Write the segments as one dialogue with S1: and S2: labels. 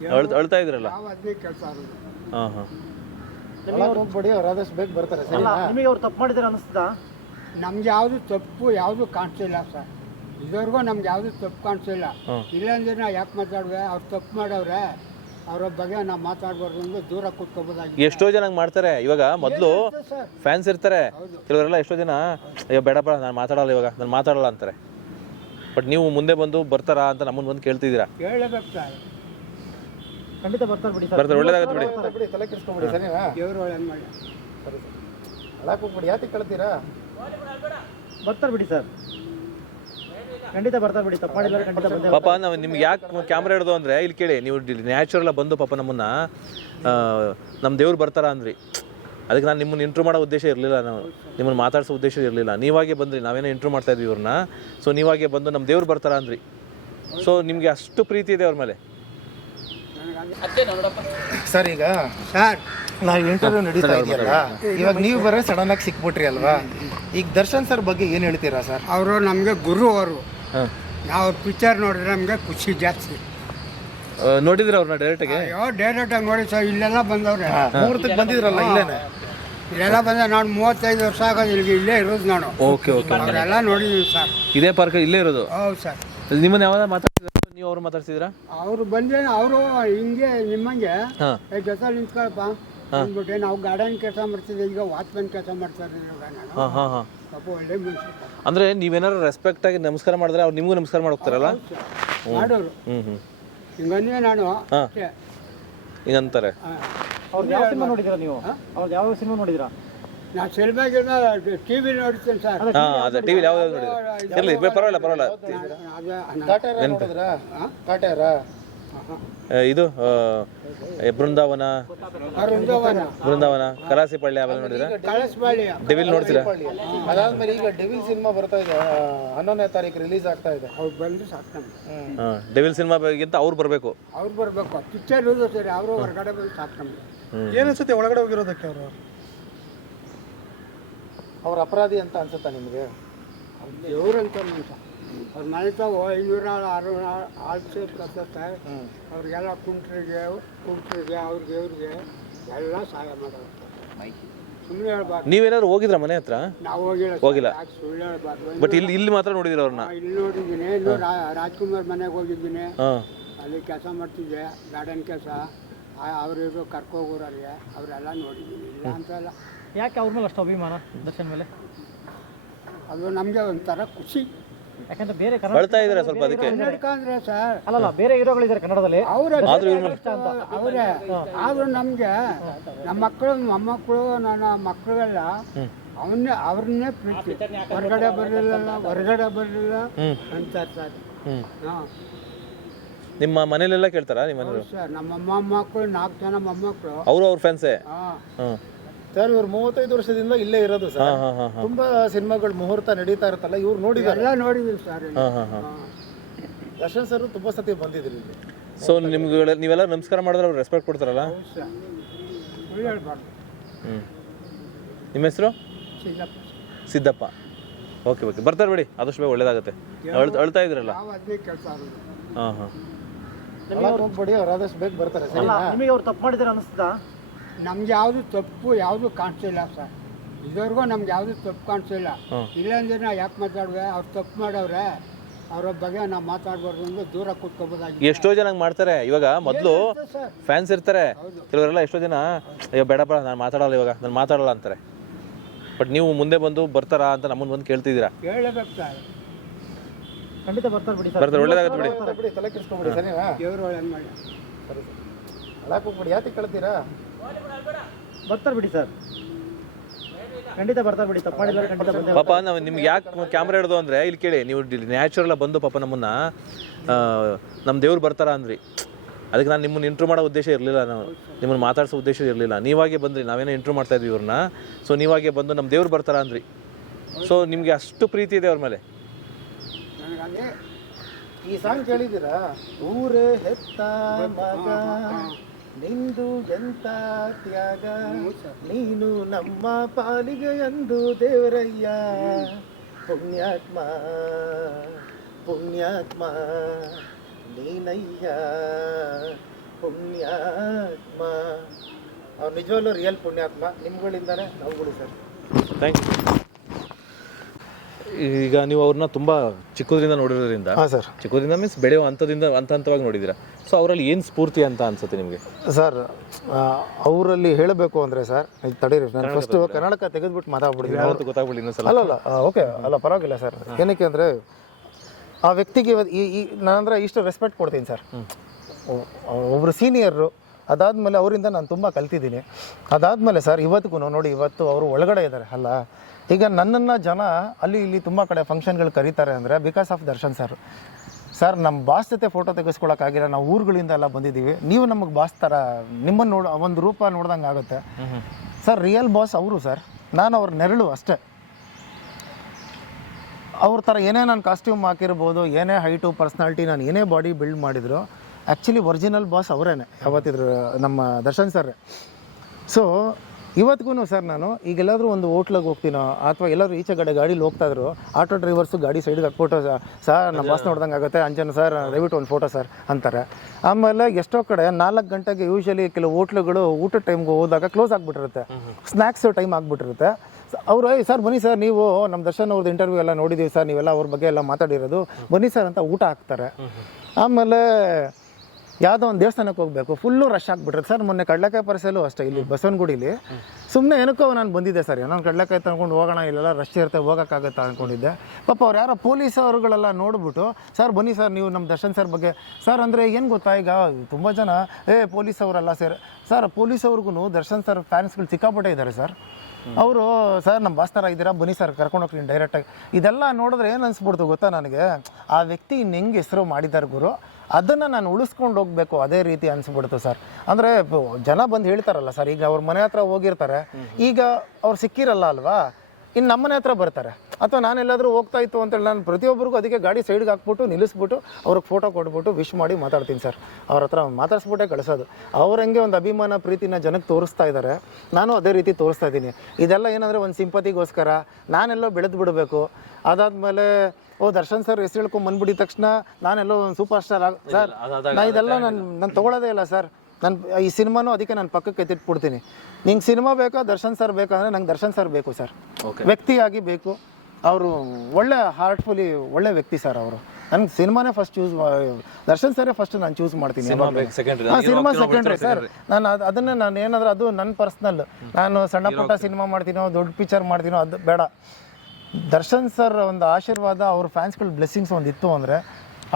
S1: ಅಳ್ ಅಳ್ತಾ ಇದ್ರಲ್ಲ?
S2: ನಾವು ಅದೇ ಕೆಲಸ ಆಗೋದು?
S1: ಹಾ ಹಾಂ.
S3: ಹೋಗ್ಬೇಡಿ ಅವ್ರು ಆದಷ್ಟು ಬೇಗ ಬರ್ತಾರೆ
S4: ನಿಮಗೆ ಅವ್ರು ತಪ್ಪು ಮಾಡಿದಾರೆ ಅನಿಸ್ತದ?
S2: ನಮ್ಗೆ ಯಾವುದು ತಪ್ಪು ಯಾವುದು ಕಾಣಿಸ್ತಿಲ್ಲ ಸರ್. ಇದುವರೆಗೂ ನಮ್ಗೆ ಯಾವುದು ತಪ್ಪು ಕಾಣಿಸ್ತಿಲ್ಲ
S1: ಹ್ಮ್.
S2: ಇಲ್ಲಾಂದ್ರೆ ನಾ ಯಾಕೆ ಮಾತಾಡುವೆ ಅವ್ರು ತಪ್ಪು ಮಾಡವ್ರೆ. ಅವ್ರ ಬಗ್ಗೆ ನಾವು ಮಾತಾಡ್ಬಾರ್ದು ಅಂದ್ರೆ ದೂರ ಕೂತ್ಕೋಬೋದಾಗಿ
S1: ಎಷ್ಟೋ ಜನ ಹಂಗ್ ಮಾಡ್ತಾರೆ. ಇವಾಗ ಮೊದಲು
S2: ಸರ್?
S1: ಫ್ಯಾನ್ಸ್ ಇರ್ತಾರೆ. ಕೆಲವರೆಲ್ಲ ಎಷ್ಟೋ ಜನ ಅಯ್ಯೋ ಬೇಡಪ್ಪ ನಾನು ಮಾತಾಡಲ್ಲ ಇವಾಗ ನಾನು ಮಾತಾಡಲ್ಲ ಅಂತಾರೆ. ಬಟ್ ನೀವು ಮುಂದೆ ಬಂದು ಬರ್ತಾರಾ ಅಂತ ನಮ್ಮನ್ನ ಬಂದು ಕೇಳ್ತಿದ್ದೀರಾ?
S2: ಹೇಳಬೇಕು ಸರ್.
S4: ಖಂಡಿತ ಬರ್ತಾರೆ ಬಿಡಿ ಸರ್.
S1: ಬರ್ತಾರೆ ಒಳ್ಳೇದಾಗತ್ತೆ ಬಿಡಿ.
S3: ಬಿಡಿ ತಲೆ ಕೆಡಿಸ್ಕೊಂಬಿಡಿ ಸರಿನಾ
S2: ದೇವರು ಏನು ಮಾಡಿ.
S3: ಸರಿ ಸರಿ. ಒಳಗೆ ಹೋಗ್ಬೇಡಿ ಯಾಕೆ ಕಳ್ತೀರಾ?
S4: ಬರ್ತಾರೆ ಬಿಡಿ ಸರ್. ಖಂಡಿತ ಬರ್ತಾರೆ ಬಿಡಿ ತಪ್ಪ ಮಾಡಿದ್ರೆ ಖಂಡಿತ ಬಂದೆ
S1: ಪಾಪ ನಾವು ನಿಮ್ಗೆ ಯಾಕೆ ಕ್ಯಾಮ್ರಾ ಹಿಡ್ದು ಅಂದ್ರೆ ಇಲ್ಲಿ ಕೇಳಿ ನೀವು ನ್ಯಾಚುರಲ್ ಬಂದು ಪಾಪ ನಮ್ಮನ್ನ ನಮ್ ನಮ್ಮ ದೇವ್ರು ಬರ್ತಾರ ಅಂದ್ರಿ. ಅದಕ್ಕೆ ನಾನು ನಿಮ್ಮನ್ನ ಇಂಟ್ರೂ ಮಾಡೋ ಉದ್ದೇಶ ಇರಲಿಲ್ಲ ನಾವು. ನಿಮ್ಮನ್ನ ಮಾತಾಡಿಸೋ ಉದ್ದೇಶ ಇರಲಿಲ್ಲ. ನೀವಾಗೆ ಬಂದ್ರಿ ನಾವೇನೋ ಇಂಟ್ರೂ ಮಾಡ್ತಾ ಇದ್ವಿ ಇವ್ರನ್ನ. ಸೊ ನೀವಾಗೆ ಬಂದು ನಮ್ಮ ದೇವ್ರು ಬರ್ತಾರ ಅಂದ್ರಿ. ಸೊ ನಿಮಗೆ ಅಷ್ಟು ಪ್ರೀತಿ ಇದೆ ಅವ್ರ ಮೇಲೆ.
S3: ಸರ್ ಈಗ
S2: ಸರ್.
S3: ನಾವು ಇಂಟರ್ವ್ಯೂ ನಡೀತಾ ಇದೆಯಲ್ಲ? ಇವಾಗ ನೀವು ಬರೋ ಸಡನ್ ಆಗಿ ಸಿಕ್ಬಿಟ್ರಿ ಅಲ್ವಾ? ಈಗ ದರ್ಶನ್ ಸರ್ ಬಗ್ಗೆ ಏನು ಹೇಳ್ತೀರಾ ಸರ್?
S2: ಅವರು ನಮಗೆ ಗುರು ಅವರು. ನಾವು ಪಿಕ್ಚರ್ ನೋಡಿದ್ರೆ ನಮಗೆ ಖುಷಿ ಜಾಸ್ತಿ.
S1: ನೋಡಿದ್ರೆ ಅವ್ರನ್ನ ಡೈರೆಕ್ಟಾಗಿ
S2: ಅಯ್ಯೋ ಡೈರೆಕ್ಟಾಗಿ ನೋಡಿ ಸರ್ ಇಲ್ಲೆಲ್ಲ ಬಂದವ್ರೆ.
S3: ಮುಹೂರ್ತಕ್ಕೆ ಬಂದಿದ್ರಲ್ಲ ಇಲ್ಲೇನೆ?
S2: ಇಲ್ಲೆಲ್ಲ ಬಂದ ನಾನು ಮೂವತ್ತೈದು ವರ್ಷ ಆಗೋದು ಇಲ್ಲಿ ಇಲ್ಲೇ ಇರೋದು ನಾನು.
S1: ಓಕೆ ಓಕೆ
S2: ಅವರೆಲ್ಲ ನೋಡಿದ್ದೀನಿ ಸರ್.
S1: ಇದೇ ಪಾರ್ಕ್ ಇಲ್ಲೇ ಇರೋದು?
S2: ಹೌದು ಸರ್.
S1: ನಿಮ್ಮನ್ನ ಯಾವಾಗ ನೀವು ಅವ್ರು ಮಾತಾಡ್ಸಿದ್ರ
S2: ಅವ್ರು ಬಂದ್ರೆ ಅವರು ಹಿಂಗೆ ನಿಮ್ಮಂಗೆ
S1: ಹಾಂ.
S2: ಏ ಜೊತೆ ನಿಂತ್ಕೊಳಪ್ಪ. ಅಂದ್ಬಿಟ್ಟು ನಾವು ಗಾರ್ಡನ್ ಕೆಲಸ ಮಾಡ್ತಿದ್ದೆ ಈಗ ವಾಚ್ಮನ್ ಕೆಲಸ ಮಾಡ್ತಾ ಇದ್ದೀನಿ ಇವಾಗ ನಾನು.
S1: ಹಾ ಹಾಂ ಹಾಂ.
S2: ಪಾಪ ಒಳ್ಳೆ ಮನುಷ್ಯ.
S1: ಅಂದ್ರೆ ನೀವೇನಾರು ರೆಸ್ಪೆಕ್ಟ್ ಆಗಿ ನಮಸ್ಕಾರ ಮಾಡಿದ್ರೆ ಅವ್ರು ನಿಮಗೂ ನಮಸ್ಕಾರ ಮಾಡೋಗ್ತಾರಲ್ಲ
S2: ಮಾಡೋರು.
S1: ಹ್ಮ್ ಹ್ಮ್.
S2: ಹಿಂಗಂದ್ರೆ ನಾನು
S1: ಹಾ.
S2: ಅಷ್ಟೇ.
S1: ಹಿಂಗಂತಾರೆ
S4: ಯಾವ ಸಿನಿಮಾ ನೋಡಿದಿರಾ ನೀವು? ಅವ್ರು ಯಾವ ಸಿನಿಮಾ ನೋಡಿದಿರಾ?
S2: ಟಿ ವಿ ನೋಡ್ತೀನಿ ಸರ್.
S1: ಹಾ ಅದೇ ಟಿವಿ ಯಾವ್ದು ನೋಡಿದ್ರೆ? ಇರ್ಲಿ ಪರವಾಗಿಲ್ಲ ಪರವಾಗಿಲ್ಲ. ಇದು ಆ, ಬೃಂದಾವನ.
S2: ವೃಂದಾವನ
S1: ಬೃಂದಾವನ. ಕಲಾಸಿಪಳ್ಳಿ ನೋಡಿದ್ರೆ?
S2: ಕಳಸ್ಬಾಳಿ
S1: ಡೆವಿಲ್ ನೋಡ್ತೀರಾ?
S3: ಅದಾದ್ಮೇಲೆ ಈಗ ಡೆವಿಲ್ ಸಿನಿಮಾ ಬರ್ತಾ ಇದೆ. ಆ, ಹನ್ನೊಂದನೇ ತಾರೀಕು ರಿಲೀಸ್ ಆಗ್ತಾ ಇದೆ.
S2: ಅವ್ರು ಬಂದು ಸಾಕು ನಮ್ಗೆ.
S3: ಹ್ಮ್.
S1: ಹಾ ಡೆವಿಲ್ ಸಿನಿಮಾ ಬಗ್ಗೆ ಅವ್ರು ಬರಬೇಕು.
S2: ಅವ್ರು ಬರ್ಬೇಕು. ಪಿಕ್ಚರ್ ಸರಿ ಅವರು ಹೊರಗಡೆ ಬಂದು ಸಾಕು ನಮ್ಗೆ.
S4: ಏನನ್ಸುತ್ತೆ ಒಳಗಡೆ ಹೋಗಿರೋದಕ್ಕೆ ಅವರು?
S3: ಅವ್ರ ಅಪರಾಧಿ ಅಂತ ಅನ್ಸುತ್ತಾ ನಿಮಗೆ?
S2: ದೇವ್ರಂತ ಮನುಷ್ಯ ಅವ್ರ ಮನೆ ತಾವು ಐನೂರ ಆರು ಆಲ್ಸೆ
S3: ಹ್ಮ್.
S2: ಅವ್ರಿಗೆಲ್ಲ ಕುಂಟ್ರಿಗೆ ಕುಂಟ್ರಿಗೆ ಅವ್ರಿಗೆ ಇವ್ರಿಗೆ ಎಲ್ಲ ಸಹಾಯ ಮಾಡೋದು ಸುಮ್ಮನೆ ಹೇಳ್ಬಾರ್ದು.
S1: ನೀವೇನಾದ್ರು ಹೋಗಿದ್ರ ಮನೆ ಹತ್ರ?
S2: ನಾವು ಹೋಗಿಲ್ಲ.
S1: ಹೋಗಿಲ್ಲ.
S2: ಯಾಕೆ ಸುಳ್ಳು ಹೇಳ್ಬಾರ್ದು?
S1: ಬಟ್ ಇಲ್ಲಿ ಇಲ್ಲಿ ಮಾತ್ರ ನೋಡಿದಿರ ಅವ್ರನ್ನ?
S2: ಆ, ಇಲ್ಲಿ ನೋಡಿದ್ದೀನಿ. ಇನ್ನು ರಾ- ರಾಜ್ಕುಮಾರ್ ಮನೆಗೆ ಹೋಗಿದ್ದೀನಿ.
S1: ಹಾ.
S2: ಅಲ್ಲಿ ಕೆಲಸ ಮಾಡ್ತಿದ್ದೆ. ಗಾರ್ಡನ್ ಕೆಲಸ. ಅವ್ರಿಗೂ ಕರ್ಕೋಗೋರಲ್ಲಿ ಅವರೆಲ್ಲ ನೋಡಿದ್ದೀನಿ. ಇಲ್ಲ ಅಂತ ಅಲ್ಲ.
S4: ಯಾಕೆ ಅವ್ರ ಮೇಲೆ ಅಷ್ಟು ಅಭಿಮಾನ ದರ್ಶನ್ ಮೇಲೆ?
S2: ಅದು ನಮಗೆ ಒಂಥರ ಖುಷಿ.
S4: ಯಾಕಂದ್ರೆ ಬೇರೆ ಕನ್ನಡ
S1: ಇದಾರೆ ಸ್ವಲ್ಪ ಅದಕ್ಕೆ.
S2: ಕನ್ನಡಕ ಅಂದ್ರೆ ಸರ್
S4: ಅಲ್ಲಲ್ಲ ಬೇರೆ ಹೀರೋಗಳಿದ್ದಾರೆ ಕನ್ನಡದಲ್ಲಿ.
S2: ಅವರೇ
S1: ಆದ್ರೂ ಇವ್ರ ಮೇಲೆ
S2: ಅವರೇ ಆದ್ರೂ ನಮ್ಗೆ ನಮ್ಮ ಮಕ್ಕಳು ಮೊಮ್ಮಕ್ಕಳು ನನ್ನ ಮಕ್ಕಳೆಲ್ಲ ಅವನ್ನೇ ಅವ್ರನ್ನೇ ಪ್ರೀತಿ. ಹೊರಗಡೆ ಬರಲಿಲ್ಲ ಹೊರಗಡೆ ಬರಲಿಲ್ಲ
S1: ಹ್ಮ್.
S2: ಅಂತ ಸರ್.
S1: ಹ್ಮ್.
S2: ಹಾಂ.
S1: ನಿಮ್ಮ ಮನೇಲೆಲ್ಲ ಕೇಳ್ತಾರಾ ನಿಮ್ಮ ಮನೇಲಿ?
S2: ಸರ್ ನಮ್ಮ ಮಕ್ಕಳು ನಾಲ್ಕು ಜನ ಮೊಮ್ಮಕ್ಕಳು.
S1: ಅವರು ಅವ್ರ ಫ್ಯಾನ್ಸೇ
S2: ಹಾಂ.
S1: ಹ್ಮ್.
S3: ಸರ್ ಇವ್ರು ಮೂವತ್ತೈದು ವರ್ಷದಿಂದ ಇಲ್ಲೇ ಇರೋದು
S1: ಹಾ
S3: ಸರ್.
S1: ಹಾ ಹಾ ಹಾ
S3: ತುಂಬಾ ಸಿನಿಮಾಗಳು ಮುಹೂರ್ತ ನಡೀತಾ ಇರುತ್ತಲ್ಲ ಇವ್ರು ನೋಡಿದಾರೆ.
S2: ಎಲ್ಲ ನೋಡಿದೀವಿ ಸರ್ ಇಲ್ಲಿ.
S1: ಹಾ ಹಾ ಹಾ.
S3: ದರ್ಶನ್ ಸರ್ ತುಂಬಾ ಸತಿ ಬಂದಿದ್ರು ಇಲ್ಲಿ.
S1: ಸೊ ನಿಮ್ಗೆ ನೀವೆಲ್ಲ ನಮಸ್ಕಾರ ಮಾಡಿದ್ರೆ ಅವ್ರು ರೆಸ್ಪೆಕ್ಟ್ ಕೊಡ್ತಾರಲ್ಲ?
S2: ಸುಳ್ಳು ಹೇಳ್ಬಾರ್ದು.
S1: ನಿಮ್ಮ ಹೆಸರು?
S2: ಸಿದ್ದಪ್ಪ
S1: ಸಿದ್ದಪ್ಪ. ಓಕೆ ಓಕೆ ಬರ್ತಾರೆ ಬಿಡಿ. ಆದಷ್ಟು ಬೇಗ ಒಳ್ಳೇದಾಗುತ್ತೆ. ಅಳ್ ಅಳ್ತಾ ಇದ್ರಲ್ಲ.
S2: ನಾವು ಕೆಲಸ ಆಗೋದು.
S1: ಹಾಂ ಹಾಂ.
S3: ಒಳಗೆ ಹೋಗ್ಬೇಡಿ. ಅವ್ರು ಆದಷ್ಟು ಬೇಗ ಬರ್ತಾರೆ ಸರಿ
S4: ನಿಮಗೆ ಅವ್ರು ತಪ್ಪು ಮಾಡಿದಾರೆ ಅನಿಸ್ತದ?
S2: ನಮ್ಗೆ ಯಾವುದು ತಪ್ಪು ಯಾವುದು ಕಾಣಿಸ್ತಿಲ್ಲ ಸರ್. ಇದುವರೆಗೂ ನಮ್ಗೆ ಯಾವುದು ತಪ್ಪು ಕಾಣಿಸ್ತಿಲ್ಲ
S1: ಇಲ್ಲ.
S2: ಇಲ್ಲಾಂದ್ರೆ ನಾ ಯಾಕೆ ಮಾತಾಡುವೆ ಅವ್ರು ತಪ್ಪು ಮಾಡವ್ರೆ. ಅವರ ಬಗ್ಗೆ ನಾವು ಮಾತಾಡ್ಬಾರ್ದು ಅಂದ್ರೆ ದೂರ ಕೂತ್ಕೋಬೋದಾಗಿ
S1: ಎಷ್ಟೋ ಜನ ಹಂಗ್ ಮಾಡ್ತಾರೆ. ಇವಾಗ ಮೊದಲು ಫ್ಯಾನ್ಸ್ ಇರ್ತಾರೆ. ಕೆಲವರೆಲ್ಲ ಎಷ್ಟೋ ಜನ ಅಯ್ಯೋ ಬೇಡಪ್ಪ ನಾನು ಮಾತಾಡಲ್ಲ ಇವಾಗ ನಾನು ಮಾತಾಡಲ್ಲ ಅಂತಾರೆ. ಬಟ್ ನೀವು ಮುಂದೆ ಬಂದು ಬರ್ತಾರಾ ಅಂತ ನಮ್ಮನ್ನು ಬಂದು ಕೇಳ್ತಿದ್ದೀರಾ?
S2: ಹೇಳಬೇಕು ಸರ್.
S4: ಖಂಡಿತ ಬರ್ತಾರೆ ಬಿಡಿ ಸರ್.
S1: ಬರ್ತಾರೆ ಒಳ್ಳೇದಾಗತ್ತೆ ಬಿಡಿ.
S3: ಬರ್ತಾರೆ ಬಿಡಿ ತಲೆ ಕೆಡಿಸ್ಕೊಂಬಿಡಿ ಸರಿನಾ
S2: ದೇವ್ರು ಒಳ್ಳೆ ಮಾಡಿ
S3: ಸರಿ ಸರಿ. ಹೋಗ್ಬಿಡಿ. ಯಾಕೆ ಕಳ್ತೀರಾ?
S4: ಬರ್ತಾರೆ ಬಿಡಿ ಸರ್. ಖಂಡಿತ ಬರ್ತಾರೆ ಬಿಡಿ ತಪ್ಪಾಡಿಲ್ಲ ಖಂಡಿತ ಬಂದೆ
S1: ಪಾಪ ನಾವು ನಿಮ್ಗೆ ಯಾಕೆ ಕ್ಯಾಮ್ರಾ ಹಿಡ್ದು ಅಂದ್ರೆ ಇಲ್ಲಿ ಕೇಳಿ ನೀವು ನ್ಯಾಚುರಲ್ ಬಂದು ಪಾಪ ನಮ್ಮನ್ನ ನಮ್ಮ ದೇವ್ರು ಬರ್ತಾರ ಅಂದ್ರಿ. ಅದಕ್ಕೆ ನಾನು ನಿಮ್ಮನ್ನು ಇಂಟ್ರೂ ಮಾಡೋ ಉದ್ದೇಶ ಇರಲಿಲ್ಲ ನಾವು ನಿಮ್ಮನ್ನು ಮಾತಾಡಿಸೋ ಉದ್ದೇಶ ಇರಲಿಲ್ಲ. ನೀವಾಗೆ ಬಂದ್ರಿ ನಾವೇನೋ ಇಂಟ್ರೂ ಮಾಡ್ತಾ ಇದ್ವಿ ಇವ್ರನ್ನ. ಸೊ ನೀವಾಗೆ ಬಂದು ನಮ್ಮ ದೇವ್ರು ಬರ್ತಾರ ಅಂದ್ರಿ. ಸೊ ನಿಮಗೆ ಅಷ್ಟು ಪ್ರೀತಿ ಇದೆ ಅವ್ರ ಮೇಲೆ.
S3: ಈ ಸಾಂಗ್ ಕೇಳಿದ್ದೀರಾ? ಊರೇ ಹೆತ್ತ ಎಂತ ತ್ಯಾಗ? ನೀನು ನಮ್ಮ ಪಾಲಿಗೆ ಎಂದು ದೇವರಯ್ಯ. ಪುಣ್ಯಾತ್ಮ ಪುಣ್ಯಾತ್ಮ, ನೀನಯ್ಯ, ಪುಣ್ಯಾತ್ಮ. ಅವ್ರು ನಿಜವಲ್ಲೂ ರಿಯಲ್ ಪುಣ್ಯಾತ್ಮ. ನಿಮ್ಗಳಿಂದಾನೆ ನಾವುಗಳು ಸರ್.
S1: ಥ್ಯಾಂಕ್ ಯು ಈಗ ನೀವು ಅವ್ರನ್ನ ತುಂಬ ಚಿಕ್ಕದ್ರಿಂದ ನೋಡಿರೋದ್ರಿಂದ
S3: ಹಾಂ ಸರ್.
S1: ಚಿಕ್ಕದ್ರಿಂದ ಮೀನ್ಸ್ ಬೆಳೆಯೋ ಹಂತದಿಂದ ಹಂತ ಹಂತವಾಗಿ ನೋಡಿದ್ದೀರಾ? ಸೊ ಅವರಲ್ಲಿ ಏನು ಸ್ಫೂರ್ತಿ ಅಂತ ಅನ್ಸುತ್ತೆ ನಿಮಗೆ?
S3: ಸರ್ ಅವರಲ್ಲಿ ಹೇಳಬೇಕು ಅಂದರೆ ಸರ್ ತಡೀರಿ ನಾನು ಫಸ್ಟು ಕರ್ನಾಟಕ ತೆಗೆದ್ಬಿಟ್ಟು ಮಾತಾಡ್ಬಿಡ್ತೀನಿ
S1: ಯಾವತ್ತೂ ಗೊತ್ತಾಗ್ಬಿಡಿ
S3: ಅಲ್ಲ ಅಲ್ಲ ಓಕೆ ಅಲ್ಲ ಪರವಾಗಿಲ್ಲ ಸರ್. ಏನಕ್ಕೆ ಅಂದರೆ ಆ ವ್ಯಕ್ತಿಗೆ ಈ ಈ ನಾನಂದ್ರೆ ಇಷ್ಟು ರೆಸ್ಪೆಕ್ಟ್ ಕೊಡ್ತೀನಿ ಸರ್. ಒಬ್ಬರು ಸೀನಿಯರು ಅದಾದಮೇಲೆ ಅವರಿಂದ ನಾನು ತುಂಬ ಕಲ್ತಿದ್ದೀನಿ. ಅದಾದಮೇಲೆ ಸರ್, ಇವತ್ತಿಗೂ ನೋಡಿ, ಇವತ್ತು ಅವರು ಒಳಗಡೆ ಇದ್ದಾರೆ ಅಲ್ಲ? ಈಗ ನನ್ನನ್ನು ಜನ ಅಲ್ಲಿ ಇಲ್ಲಿ ತುಂಬ ಕಡೆ ಫಂಕ್ಷನ್ಗಳು ಕರೀತಾರೆ ಅಂದರೆ because of Darshan sir. Sir ನಮ್ಮ ಬಾಸ್ ಜೊತೆ ಫೋಟೋ ತೆಗೆಸ್ಕೊಳಕ್ಕಾಗಿಲ್ಲ ನಾವು ಊರುಗಳಿಂದ ಎಲ್ಲ ಬಂದಿದ್ದೀವಿ. ನೀವು ನಮಗೆ ಬಾಸ್ ಥರ ನಿಮ್ಮನ್ನು ನೋಡ, ಒಂದು ರೂಪ ನೋಡ್ದಂಗೆ ಆಗುತ್ತೆ. ಸರ್ ರಿಯಲ್ ಬಾಸ್ ಅವರು ಸರ್. ನಾನು ಅವ್ರ ನೆರಳು ಅಷ್ಟೇ. ಅವ್ರ ಥರ ಏನೇ ನಾನು ಕಾಸ್ಟ್ಯೂಮ್ ಹಾಕಿರ್ಬೋದು, ಏನೇ ಹೈಟು ಪರ್ಸ್ನಾಲ್ಟಿ ನಾನು ಏನೇ ಬಾಡಿ ಬಿಲ್ಡ್ ಮಾಡಿದ್ರು ಆ್ಯಕ್ಚುಲಿ ಒರಿಜಿನಲ್ ಬಾಸ್ ಅವರೇನೆ. ಯಾವತ್ತಿದ್ರು ನಮ್ಮ ದರ್ಶನ್ ಸರ್ ಸೊ ಇವತ್ತಿಗೂ ಸರ್ ನಾನು, ಈಗೆಲ್ಲಾದರೂ ಒಂದು ಹೋಟ್ಲಿಗೆ ಹೋಗ್ತೀನೋ, ಅಥವಾ ಎಲ್ಲರೂ ಈಚೆ ಕಡೆ ಗಾಡೀಲಿ ಹೋಗ್ತಾಯಿದ್ರು ಆಟೋ ಡ್ರೈವರ್ಸು ಗಾಡಿ ಸೈಡ್ಗೆ ಹಾಕ್ಬಿಟ್ಟು ಸರ್ ನಮ್ಮ ಬಾಸ್ ನೋಡ್ದಂಗೆ ಆಗುತ್ತೆ, ಅಂಜನ ಸರ್, ದಯವಿಟ್ಟು ಒಂದು ಫೋಟೋ ಸರ್, ಅಂತಾರೆ. ಆಮೇಲೆ ಎಷ್ಟೋ ಕಡೆ ನಾಲ್ಕು ಗಂಟೆಗೆ ಯೂಶಲಿ ಕೆಲವು ಹೋಟ್ಲುಗಳು ಊಟದ ಟೈಮ್ಗೆ ಹೋದಾಗ ಕ್ಲೋಸ್ ಆಗಿಬಿಟ್ಟಿರುತ್ತೆ. ಸ್ನ್ಯಾಕ್ಸ್ ಟೈಮ್ ಆಗಿಬಿಟ್ಟಿರುತ್ತೆ. ಅವರು ಸರ್, ಬನ್ನಿ ಸರ್, ನೀವು ನಮ್ಮ ದರ್ಶನ್ ಅವ್ರದ್ದು ಇಂಟರ್ವ್ಯೂ ಎಲ್ಲ ನೋಡಿದ್ದೀವಿ ಸರ್, ನೀವೆಲ್ಲ ಅವ್ರ ಬಗ್ಗೆ ಎಲ್ಲ ಮಾತಾಡಿರೋದು. ಬನ್ನಿ ಸರ್ ಅಂತ ಊಟ ಹಾಕ್ತಾರೆ. ಆಮೇಲೆ ಯಾವುದೋ ಒಂದು ದೇವಸ್ಥಾನಕ್ಕೆ ಹೋಗಬೇಕು ಫುಲ್ಲು ರಶ್ ಆಗಿಬಿಟ್ರೆ. ಸರ್, ಮೊನ್ನೆ ಕಡಲೆಕಾಯಿ ಪರಿಸಲು ಅಷ್ಟೇ, ಇಲ್ಲಿ ಬಸವನಗುಡಿಲಿ. ಸುಮ್ಮನೆ ಏನಕ್ಕೋ ನಾನು ಬಂದಿದ್ದೆ ಸರ್, ಏನೋ ಕಡಲೆಕಾಯಿ ತಗೊಂಡು ಹೋಗೋಣ, ಇಲ್ಲೆಲ್ಲ ರಶ್ ಇರುತ್ತೆ, ಹೋಗೋಕ್ಕಾಗತ್ತಾ ಅಂದ್ಕೊಂಡಿದ್ದೆ ಪಾಪ ಅವ್ರು ಯಾರೋ ಪೊಲೀಸ್ ಅವರುಗಳೆಲ್ಲ ನೋಡ್ಬಿಟ್ಟು, ಸರ್, ಬನ್ನಿ ಸರ್, ನೀವು ನಮ್ಮ ದರ್ಶನ್ ಸರ್ ಬಗ್ಗೆ. ಸರ್, ಅಂದರೆ ಏನು ಗೊತ್ತಾ ಈಗ, ತುಂಬ ಜನ, ಏ, ಪೊಲೀಸ್ ಅವರೆಲ್ಲ ಸರ್. ಸರ್, ಪೊಲೀಸ್ ಅವ್ರಿಗೂ ದರ್ಶನ್ ಸರ್ ಫ್ಯಾನ್ಸ್ಗಳು ಸಿಕ್ಕಾಪಟ್ಟೆ ಇದ್ದಾರೆ ಸರ್. ಅವರು, ಸರ್ ನಮ್ಮ ಭಾಸ್ತರ ಇದ್ದೀರಾ, ಬನ್ನಿ ಸರ್, ಕರ್ಕೊಂಡು ಹೋಗ್ತೀನಿ ಡೈರೆಕ್ಟಾಗಿ ಇದೆಲ್ಲ ನೋಡಿದ್ರೆ ಏನು ಅನಿಸ್ಬಿಡ್ತು ಗೊತ್ತಾ ನನಗೆ? ಆ ವ್ಯಕ್ತಿ ಇನ್ನು ಹೆಂಗೆ ಹೆಸರು ಮಾಡಿದ್ದಾರೆ ಗುರು. ಅದನ್ನು ನಾನು ಉಳಿಸ್ಕೊಂಡು ಹೋಗಬೇಕು, ಅದೇ ರೀತಿ ಅನಿಸ್ಬಿಡ್ತು ಸರ್. ಅಂದರೆ ಜನ ಬಂದು ಹೇಳ್ತಾರಲ್ಲ ಸರ್, ಈಗ ಅವ್ರ ಮನೆ ಹತ್ರ ಹೋಗಿರ್ತಾರೆ, ಈಗ ಅವ್ರು ಸಿಕ್ಕಿರಲ್ಲ ಅಲ್ವಾ? ಇನ್ನು ನಮ್ಮನೆ ಹತ್ರ ಬರ್ತಾರೆ. ಅಥವಾ ನಾನು ಎಲ್ಲಾದರೂ ಹೋಗ್ತಾ ಇತ್ತು ಅಂತೇಳಿ ನಾನು ಪ್ರತಿಯೊಬ್ಬರಿಗೂ ಅದಕ್ಕೆ ಗಾಡಿ ಸೈಡ್ಗೆ ಹಾಕ್ಬಿಟ್ಟು ನಿಲ್ಲಿಸ್ಬಿಟ್ಟು ಅವ್ರಿಗೆ ಫೋಟೋ ಕೊಟ್ಬಿಟ್ಟು ವಿಶ್ ಮಾಡಿ ಮಾತಾಡ್ತೀನಿ ಸರ್ ಅವ್ರ ಹತ್ರ ಮಾತಾಡ್ಸ್ಬಿಟ್ಟೆ ಕಳಿಸೋದು. ಅವ್ರಂಗೆ ಒಂದು ಅಭಿಮಾನ ಪ್ರೀತಿನ ಜನಕ್ಕೆ ತೋರಿಸ್ತಾ ಇದ್ದಾರೆ ನಾನು ಅದೇ ರೀತಿ ತೋರಿಸ್ತಾ ಇದ್ದೀನಿ. ಇದೆಲ್ಲ ಏನಂದರೆ ಒಂದು ಸಿಂಪತಿಗೋಸ್ಕರ ನಾನೆಲ್ಲೋ ಬೆಳೆದು ಬಿಡಬೇಕು. ಅದಾದಮೇಲೆ ಓ ದರ್ಶನ್ ಸರ್ ಹೆಸರು ಹೇಳ್ಕೊಂಡು ಬಂದ್ಬಿಟ್ಟಿದ ತಕ್ಷಣ ನಾನೆಲ್ಲೋ ಒಂದು ಸೂಪರ್ ಸ್ಟಾರ್ ಆಗ ಸರ್ ನಾ ಇದೆಲ್ಲ ನಾನು ನಾನು ತೊಗೊಳೋದೇ ಇಲ್ಲ ಸರ್ ನಾನು ಈ ಸಿನಿಮಾನು ಅದಕ್ಕೆ ನಾನು ಪಕ್ಕಕ್ಕೆ ಎತ್ತಿಟ್ಬಿಡ್ತೀನಿ. ನಿಂಗೆ ಸಿನಿಮಾ ಬೇಕಾ ದರ್ಶನ್ ಸರ್ ಬೇಕಂದ್ರೆ ನಂಗೆ ದರ್ಶನ್ ಸರ್ ಬೇಕು ಸರ್. ವ್ಯಕ್ತಿಯಾಗಿ ಬೇಕು. ಅವರು ಒಳ್ಳೆ ಹಾರ್ಟ್ಫುಲಿ ಒಳ್ಳೆ ವ್ಯಕ್ತಿ ಸರ್ ಅವರು. ನನಗೆ ಸಿನಿಮಾನೇ ಫಸ್ಟ್ ಚೂಸ್ ದರ್ಶನ್ ಸರೇ ಫಸ್ಟ್ ನಾನು ಚೂಸ್ ಮಾಡ್ತೀನಿ ಸಿನಿಮಾ ಸೆಕೆಂಡ್ರಿ ಸರ್. ನಾನು ಅದು ಅದನ್ನೇ ನಾನು ಏನಾದರೂ ಅದು ನನ್ನ ಪರ್ಸ್ನಲ್ ನಾನು ಸಣ್ಣ ಪುಟ್ಟ ಸಿನಿಮಾ ಮಾಡ್ತೀನೋ ದೊಡ್ಡ ಪಿಕ್ಚರ್ ಮಾಡ್ತೀನೋ ಅದು ಬೇಡ. ದರ್ಶನ್ ಸರ್ ಒಂದು ಆಶೀರ್ವಾದ ಅವ್ರ ಫ್ಯಾನ್ಸ್ಗಳ ಬ್ಲೆಸ್ಸಿಂಗ್ಸ್ ಒಂದು ಇತ್ತು ಅಂದರೆ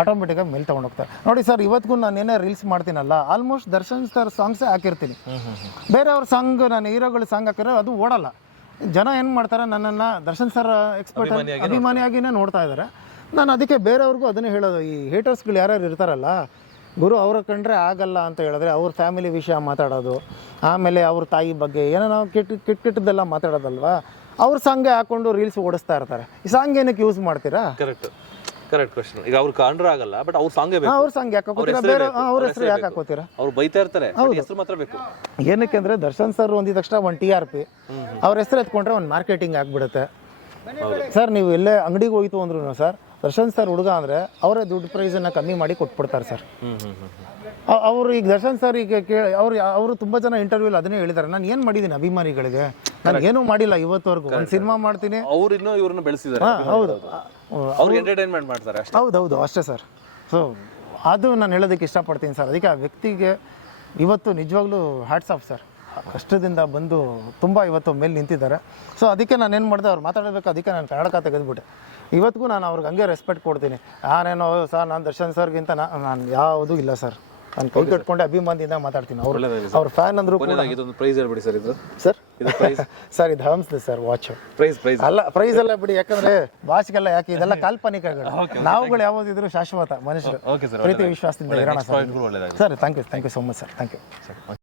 S3: ಆಟೋಮೆಟಿಕಾಗಿ ಮೇಲೆ ತೊಗೊಂಡು ಹೋಗ್ತಾರೆ. ನೋಡಿ ಸರ್ ಇವತ್ತಿಗೂ ನಾನು ಏನೇ ರೀಲ್ಸ್ ಮಾಡ್ತೀನಲ್ಲ ಆಲ್ಮೋಸ್ಟ್ ದರ್ಶನ್ ಸರ್ ಸಾಂಗ್ಸೇ ಹಾಕಿರ್ತೀನಿ. ಬೇರೆ ಅವ್ರ ಸಾಂಗ್ ನಾನು ಹೀರೋಗಳ ಸಾಂಗ್ ಹಾಕಿದ್ರೆ ಅದು ಓಡಲ್ಲ. ಜನ ಏನು ಮಾಡ್ತಾರೆ ನನ್ನನ್ನು ದರ್ಶನ್ ಸರ್ ಎಕ್ಸ್ಪರ್ಟ್ ಅಭಿಮಾನಿಯಾಗಿನೇ ನೋಡ್ತಾ ಇದ್ದಾರೆ ನಾನು ಅದಕ್ಕೆ ಬೇರೆಯವ್ರಿಗೂ ಅದನ್ನೇ ಹೇಳೋದು ಈ ಹೇಟರ್ಸ್ಗಳು ಯಾರ್ಯಾರು ಇರ್ತಾರಲ್ಲ ಗುರು ಅವ್ರ ಕಂಡ್ರೆ ಆಗಲ್ಲ ಅಂತ ಹೇಳಿದ್ರೆ ಅವ್ರ ಫ್ಯಾಮಿಲಿ ವಿಷಯ ಮಾತಾಡೋದು ಆಮೇಲೆ ಅವ್ರ ತಾಯಿ ಬಗ್ಗೆ ಏನೋ ನಾವು ಕೆಟ್ಟ ಕೆಟ್ಟ ಕೆಟ್ಟದ್ದೆಲ್ಲ ಮಾತಾಡೋದಲ್ವಾ? ಅವ್ರ ಸಾಂಗೇ ಹಾಕೊಂಡು ರೀಲ್ಸ್ ಓಡಿಸ್ತಾ ಇರ್ತಾರೆ. ಈ ಸಾಂಗ್ ಏನಕ್ಕೆ ಯೂಸ್ ಮಾಡ್ತೀರಾ?
S1: ಕರೆಕ್ಟ್ ಕರೆಕ್ಟ್ ಕ್ವಶನ್ ಈಗ ಅವ್ರು ಕಾಂಡ್ರ ಆಗಲ್ಲ ಬಟ್ ಅವ್ರ ಸಾಂಗೇ ಬೇಕು.
S3: ಅವ್ರ ಸಾಂಗ್ ಯಾಕೆ ಹಾಕೋತೀರಾ ಬೇರೆ ಅವ್ರ ಹೆಸರು ಯಾಕೆ ಹಾಕೋತೀರಾ
S1: ಅವ್ರು ಬೈತಾ ಇರ್ತಾರೆ ಅವ್ರ ಹೆಸರು ಮಾತ್ರ ಬೇಕು.
S3: ಏನಕ್ಕೆ ಅಂದ್ರೆ ದರ್ಶನ್ ಸರ್ ಒಂದಿದ ತಕ್ಷಣ ಒಂದು ಟಿ ಆರ್ ಪಿ ಅವ್ರ ಹೆಸರು ಎತ್ಕೊಂಡ್ರೆ ಒಂದು ಮಾರ್ಕೆಟಿಂಗ್ ಆಗ್ಬಿಡುತ್ತೆ. ಸರ್ ನೀವು ಎಲ್ಲೇ ಅಂಗಡಿಗೆ ಹೋಯ್ತು ಅಂದ್ರು ಸರ್ ದರ್ಶನ್ ಸರ್ ಹುಡುಗ ಅಂದ್ರೆ ಅವರೇ ದುಡ್ಡು ಪ್ರೈಸನ್ನು ಕಮ್ಮಿ ಮಾಡಿ ಕೊಟ್ಬಿಡ್ತಾರೆ ಸರ್. ಅವರು ಈಗ ದರ್ಶನ್ ಸರ್ ಈಗ ಕೇಳಿ ಅವ್ರು ಅವರು ತುಂಬ ಜನ ಇಂಟರ್ವ್ಯೂಲ್ ಅದನ್ನೇ ಹೇಳಿದಾರೆ. ನಾನು ಏನು ಮಾಡಿದ್ದೀನಿ ಅಭಿಮಾನಿಗಳಿಗೆ? ನಾನು ಏನೂ ಮಾಡಿಲ್ಲ ಇವತ್ತವರೆಗೂ. ಒಂದು ಸಿನಿಮಾ ಮಾಡ್ತೀನಿ.
S1: ಅವ್ರು ಇನ್ನೂ ಇವ್ರನ್ನ ಬೆಳೆಸಿದ್ದಾರೆ.
S3: ಹೌದು.
S1: ಅವ್ರಿಗೆ ಎಂಟರ್ಟೈನ್ಮೆಂಟ್ ಮಾಡ್ತಾರೆ ಅಷ್ಟೇ.
S3: ಹೌದು ಹೌದು ಅಷ್ಟೇ ಸರ್. ಸೊ ಅದು ನಾನು ಹೇಳೋದಕ್ಕೆ ಇಷ್ಟಪಡ್ತೀನಿ ಸರ್. ಅದಕ್ಕೆ ಆ ವ್ಯಕ್ತಿಗೆ ಇವತ್ತು ನಿಜವಾಗ್ಲೂ ಹ್ಯಾಟ್ಸ್ ಆಫ್ ಸರ್. ಕಷ್ಟದಿಂದ ಬಂದು ತುಂಬ ಇವತ್ತು ಮೇಲೆ ನಿಂತಿದ್ದಾರೆ. ಸೊ ಅದಕ್ಕೆ ನಾನು ಏನು ಮಾಡಿದೆ ಅವ್ರು ಮಾತಾಡಬೇಕು ಅದಕ್ಕೆ ನಾನು ಕನ್ನಡಕ ತೆಗೆದುಬಿಟ್ಟೆ. ಇವತ್ತಿಗೂ ನಾನು ಅವ್ರಿಗೆ ಹಂಗೆ ರೆಸ್ಪೆಕ್ಟ್ ಕೊಡ್ತೀನಿ. ನಾನೇನು ಸರ್ ನಾನು ದರ್ಶನ್ ಸರ್ಗಿಂತ ನಾನು ಯಾವುದೂ ಇಲ್ಲ ಸರ್. ನಾನು ಕೈ ಕಟ್ಕೊಂಡೆ ಅಭಿಮಾನದಿಂದ ಮಾತಾಡ್ತೀನಿ. ಅವರು ಅವ್ರ ಫ್ಯಾನ್ ಅಂದ್ರು
S1: ಇದೊಂದು ಪ್ರೈಸ್ ಹೇಳ್ಬಿಡಿ ಸರ್ ಇದು.
S3: ಸರ್?
S1: ಇದು ಪ್ರೈಸ್
S3: ಸರ್ ಇದು ಹಮ್ಸ್ದು ಸರ್ ವಾಚ್
S1: ಪ್ರೈಸ್ ಪ್ರೈಸ್
S3: ಅಲ್ಲ ಪ್ರೈಸ್ ಎಲ್ಲ ಬಿಡಿ ಯಾಕಂದ್ರೆ ಭಾಷೆಗೆಲ್ಲ ಯಾಕೆ ಇದೆಲ್ಲ ಕಾಲ್ಪನಿಕಗಳು. ನಾವುಗಳು ಯಾವ್ದಿದ್ರು ಶಾಶ್ವತ ಮನುಷ್ಯರು. ಪ್ರೀತಿ ವಿಶ್ವಾಸದಿಂದ ಇರೋಣ sir. Sir thank you thank you so much sir thank you